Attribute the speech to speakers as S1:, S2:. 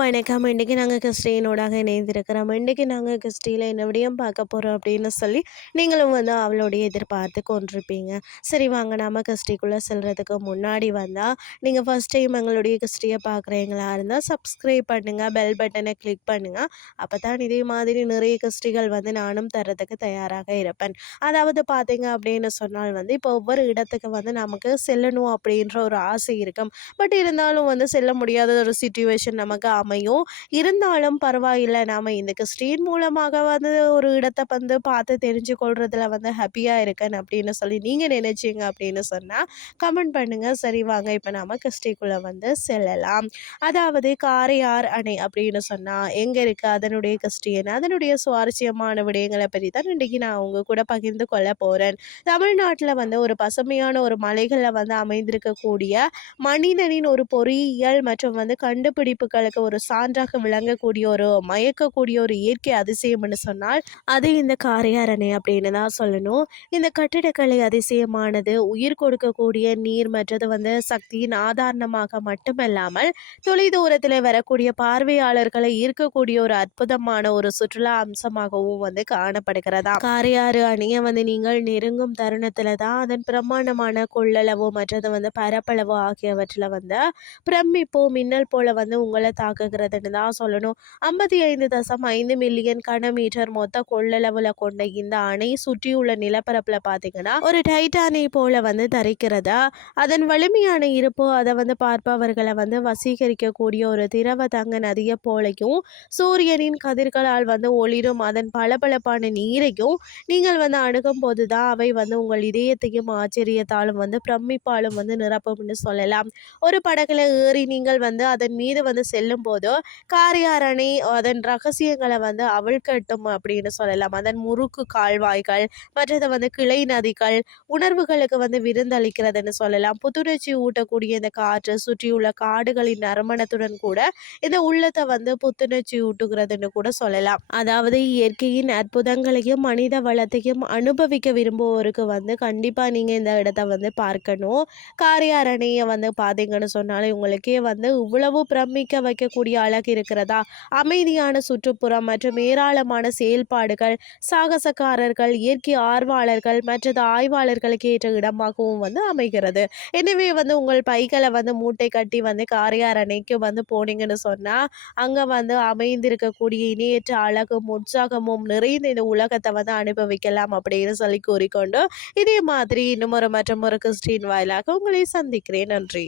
S1: வணக்கம் இன்றைக்கி நாங்கள் கிறிஸ்டியனோடாக இணைந்திருக்கிறோம். இன்றைக்கி நாங்கள் கிறிஸ்டியில் என்ன விடையும் பார்க்க போகிறோம் அப்படின்னு சொல்லி நீங்களும் வந்து அவளோடைய எதிர்பார்த்து கொண்டிருப்பீங்க. சரி வாங்க நாம கிறிஸ்டிக்குள்ளே செல்கிறதுக்கு முன்னாடி வந்தால் நீங்கள் ஃபஸ்ட் டைம் எங்களுடைய கிறிஸ்டியை பார்க்குறீங்களா இருந்தால் சப்ஸ்கிரைப் பண்ணுங்கள் பெல் பட்டனை கிளிக் பண்ணுங்கள் அப்போ தான் இதே மாதிரி நிறைய கிறிஸ்டிகள் வந்து நானும் தர்றதுக்கு தயாராக இருப்பேன். அதாவது பார்த்தீங்க அப்படின்னு சொன்னால் வந்து இப்போ ஒவ்வொரு இடத்துக்கு வந்து நமக்கு செல்லணும் அப்படின்ற ஒரு ஆசை இருக்கும். பட் இருந்தாலும் வந்து செல்ல முடியாத ஒரு சுச்சுவேஷன் நமக்கு அமையும். இருந்தாலும் பரவாயில்லை நாம் இந்த கிறிஸ்டின் மூலமாக வந்து ஒரு இடத்தை வந்து பார்த்து தெரிஞ்சு கொள்றதுல வந்து ஹாப்பியாக இருக்கேன் அப்படின்னு சொல்லி நீங்கள் நினைச்சீங்க அப்படின்னு சொன்னால் கமெண்ட் பண்ணுங்கள் சரி வாங்க. இப்போ நாம் கிறிஸ்டிக்குள்ளே வந்து செல்லலாம். அதாவது காரையார் அணை அப்படின்னு சொன்னால் எங்கே இருக்குது அதனுடைய கிறிஸ்டியன் அதனுடைய சுவாரஸ்யமான விடயங்களை பற்றி தான் இன்றைக்கி நான் அவங்க கூட பகிர்ந்து கொள்ள போகிறேன் தமிழ்நாட்டில் வந்து ஒரு பசுமையான ஒரு மலைகளில் வந்து அமைந்திருக்கக்கூடிய மனிதனின் ஒரு பொறியியல் மற்றும் வந்து கண்டுபிடிப்புகளுக்கு ஒரு சான்றாக விளங்கக்கூடிய ஒரு மயக்கக்கூடிய ஒரு இயற்கை அதிசயம்னு சொன்னால் அது இந்த காரையார் அணை அப்படின்னு தான் சொல்லணும். இந்த கட்டிடக்கலை அதிசயமானது உயிர் கொடுக்கக்கூடிய நீர் மற்றது வந்து சக்தியின் ஆதாரணமாக மட்டுமல்லாமல் தொலை தூரத்தில் வரக்கூடிய பார்வையாளர்களை ஈர்க்கக்கூடிய ஒரு அற்புதமான ஒரு சுற்றுலா அம்சமாகவும் வந்து காணப்படுகிறதா காரையாறு அணையை வந்து நீங்கள் நெருங்கும் தருணத்தில் தான் அதன் பிரமாண்டமான கொள்ளளவோ மற்றது வந்து பரப்பளவோ ஆகியவற்றில் வந்து பிரமிப்போ மின்னல் போல வந்து உங்களை தாக்குகிறதுன்னு தான் சொல்லணும். ஐம்பத்தி ஐந்து தசம் ஐந்து மில்லியன் கனமீட்டர் மொத்த கொள்ளளவில் கொண்ட இந்த அணை சுற்றியுள்ள நிலப்பரப்பில் பார்த்தீங்கன்னா ஒரு டைட்டானை போல வந்து தரிக்கிறதா? அதன் வலிமையான இருப்பு அதை வந்து பார்ப்பவர்களை வந்து வசீகரிக்கக்கூடிய ஒரு திரவ தங்க நதியை போலையும் சூரியனின் கதிர்களால் வந்து ஒளிரும் அதன் பளபளப்பான நீரையும் நீங்கள் வந்து அணுகும் போது தான் அவை வந்து உங்கள் இதயத்தையும் ஆச்சரியத்தாலும் வந்து பிரமிப்பாலும் வந்து நிரப்பும்னு சொல்லலாம். ஒரு படகுல ஏறி நீங்கள் வந்து அதன் மீது வந்து செல்லும் போது காரியாரணி அதன் ரகசியங்களை வந்து அவிழ்கட்டும் அப்படின்னு சொல்லலாம். அதன் முறுக்கு கால்வாய்கள் மற்றது வந்து கிளை நதிகள் உணர்வுகளுக்கு வந்து விருந்தளிக்கிறதுன்னு சொல்லலாம். புத்துணர்ச்சி ஊட்டக்கூடிய இந்த காற்று சுற்றியுள்ள காடுகளின் நறுமணத்துடன் கூட இந்த உள்ளத்தை வந்து புத்துணர்ச்சி ஊட்டுகிறதுன்னு கூட சொல்லலாம். அதாவது இயற்கையின் அற்புதங்களையும் மனித வளத்தையும் அனுபவிக்க விரும்புவோருக்கு வந்து கண்டிப்பாக நீங்கள் இந்த இடத்த வந்து பார்க்கணும். காரியாரணையை வந்து பார்த்தீங்கன்னு சொன்னாலே உங்களுக்கே வந்து இவ்வளவு பிரமிக்க வைக்கக்கூடிய அழகு இருக்கிறதா? அமைதியான சுற்றுப்புறம் மற்றும் ஏராளமான செயல்பாடுகள் சாகசக்காரர்கள் இயற்கை ஆர்வலர்கள் மற்றது ஆய்வாளர்களுக்கு ஏற்ற இடமாகவும் வந்து அமைகிறது. எனவே வந்து உங்கள் பைகளை வந்து மூட்டை கட்டி வந்து காரையார் அணைக்கு வந்து போனீங்கன்னு சொன்னால் அங்கே வந்து அமைந்திருக்கக்கூடிய இணையற்ற அழகும் உற்சாகமும் நிறைந்த இந்த உலகத்தை வந்து அனுபவிக்கலாம் அப்படின்னு சொல்லி கூறிக்கொண்டு இதே மாதிரி இன்னும் ஒரு மற்றும் ஒரு கிறிஸ்டின் வாயிலாக உங்களை சந்திக்கிறேன். நன்றி.